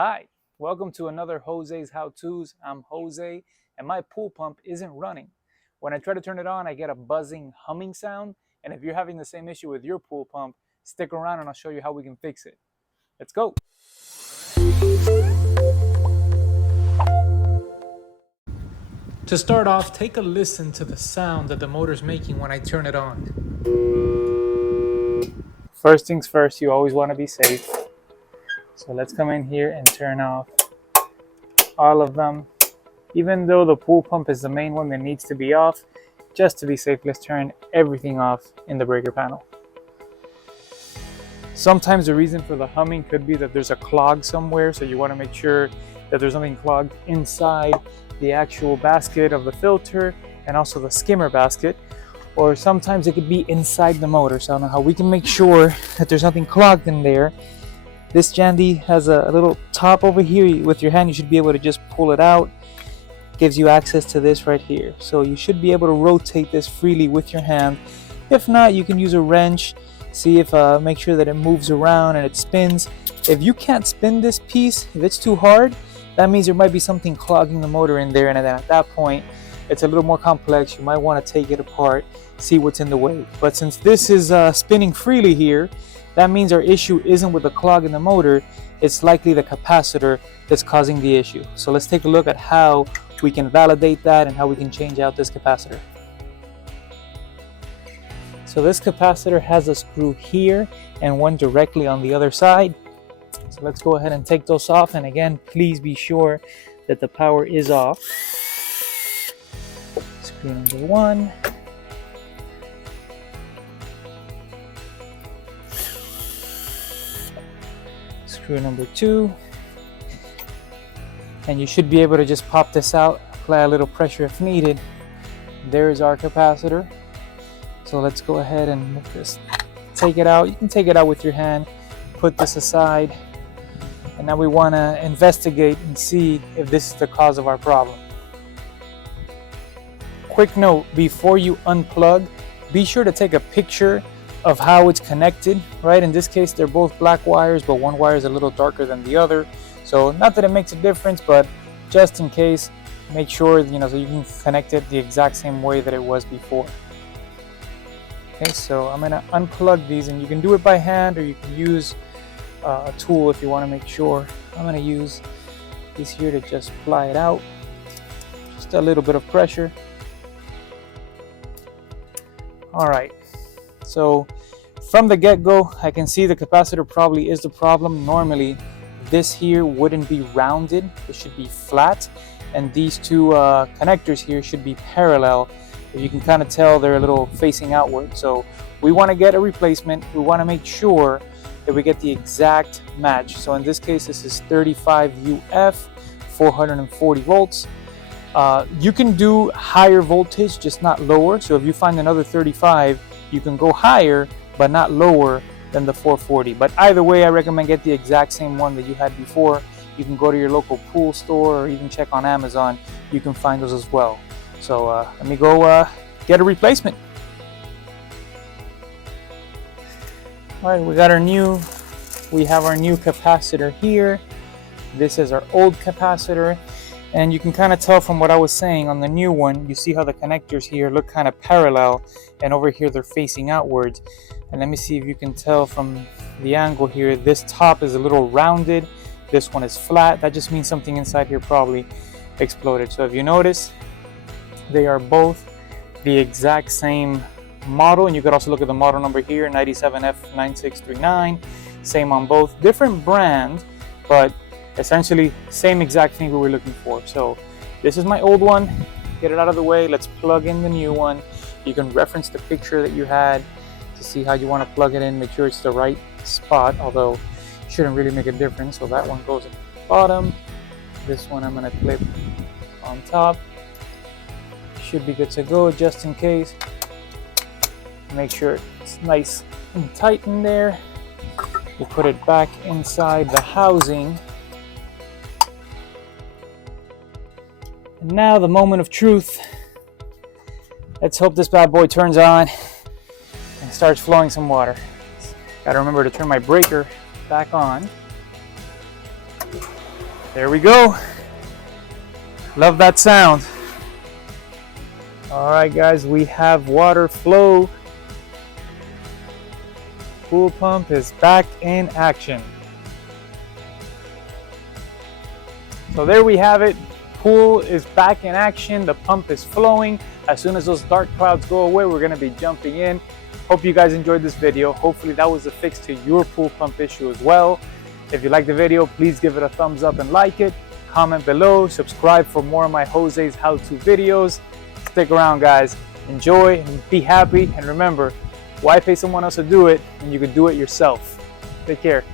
Hi, welcome to another Jose's How To's. I'm Jose, and my pool pump isn't running. When I try to turn it on, I get a buzzing, humming sound. And if you're having the same issue with your pool pump, stick around and I'll show you how we can fix it. Let's go. To start off, take a listen to the sound that the motor's making when I turn it on. First things first, you always want to be safe. So let's come in here and turn off all of them. Even though the pool pump is the main one that needs to be off, just to be safe, let's turn everything off in the breaker panel. Sometimes the reason for the humming could be that there's a clog somewhere, so you want to make sure that there's nothing clogged inside the actual basket of the filter and also the skimmer basket. Or sometimes it could be inside the motor, so I don't know how we can make sure that there's nothing clogged in there. This Jandy has a little top over here. With your hand you should be able to just pull it out. Gives you access to this right here, so you should be able to rotate this freely with your hand. If not, you can use a wrench. See if make sure that it moves around and it spins. If you can't spin this piece, if it's too hard, that means there might be something clogging the motor in there, and then at that point it's a little more complex. You might want to take it apart, see what's in the way. But since this is spinning freely here, that means our issue isn't with the clog in the motor, it's likely the capacitor that's causing the issue. So let's take a look at how we can validate that and how we can change out this capacitor. So this capacitor has a screw here and one directly on the other side. So let's go ahead and take those off, and again, please be sure that the power is off. Screw number one. Screw number two. And you should be able to just pop this out, apply a little pressure if needed. There's our capacitor. So let's go ahead and move this, take it out. You can take it out with your hand, put this aside. And now we want to investigate and see if this is the cause of our problem. Quick note, before you unplug, be sure to take a picture of how it's connected, right? In this case, they're both black wires, but one wire is a little darker than the other. So not that it makes a difference, but just in case, make sure, so you can connect it the exact same way that it was before. Okay, so I'm gonna unplug these, and you can do it by hand or you can use a tool if you want to make sure. I'm gonna use this here to just ply it out. Just a little bit of pressure. All right, so from the get-go, I can see the capacitor probably is the problem. Normally, this here wouldn't be rounded, it should be flat, and these two connectors here should be parallel. You can kind of tell they're a little facing outward. So we want to get a replacement. We want to make sure that we get the exact match. So in this case, this is 35 UF, 440 volts. You can do higher voltage, just not lower. So if you find another 35, you can go higher, but not lower than the 440. But either way, I recommend get the exact same one that you had before. You can go to your local pool store or even check on Amazon. You can find those as well. So let me go get a replacement. All right, we have our new capacitor here. This is our old capacitor. And you can kind of tell from what I was saying on the new one, you see how the connectors here look kind of parallel, and over here they're facing outwards. And let me see if you can tell from the angle here, this top is a little rounded, this one is flat. That just means something inside here probably exploded. So if you notice, they are both the exact same model, and you could also look at the model number here, 97F9639. Same on both, different brand, but essentially same exact thing we were looking for. So this is my old one. Get it out of the way. Let's plug in the new one. You can reference the picture that you had to see how you want to plug it in. Make sure it's the right spot, although it shouldn't really make a difference. So that one goes at the bottom. This one I'm going to clip on top. Should be good to go, just in case. Make sure it's nice and tight in there. You put it back inside the housing. And now the moment of truth. Let's hope this bad boy turns on and starts flowing some water. Gotta remember to turn my breaker back on. There we go. Love that sound. All right, guys, we have water flow. Pool pump is back in action. So there we have it. Pool is back in action. The pump is flowing. As soon as those dark clouds go away, we're going to be jumping in. Hope you guys enjoyed this video. Hopefully that was a fix to your pool pump issue as well. If you liked the video, please give it a thumbs up and like it. Comment below. Subscribe for more of my Jose's how-to videos. Stick around, guys. Enjoy and be happy. And remember, why pay someone else to do it when you can do it yourself? Take care.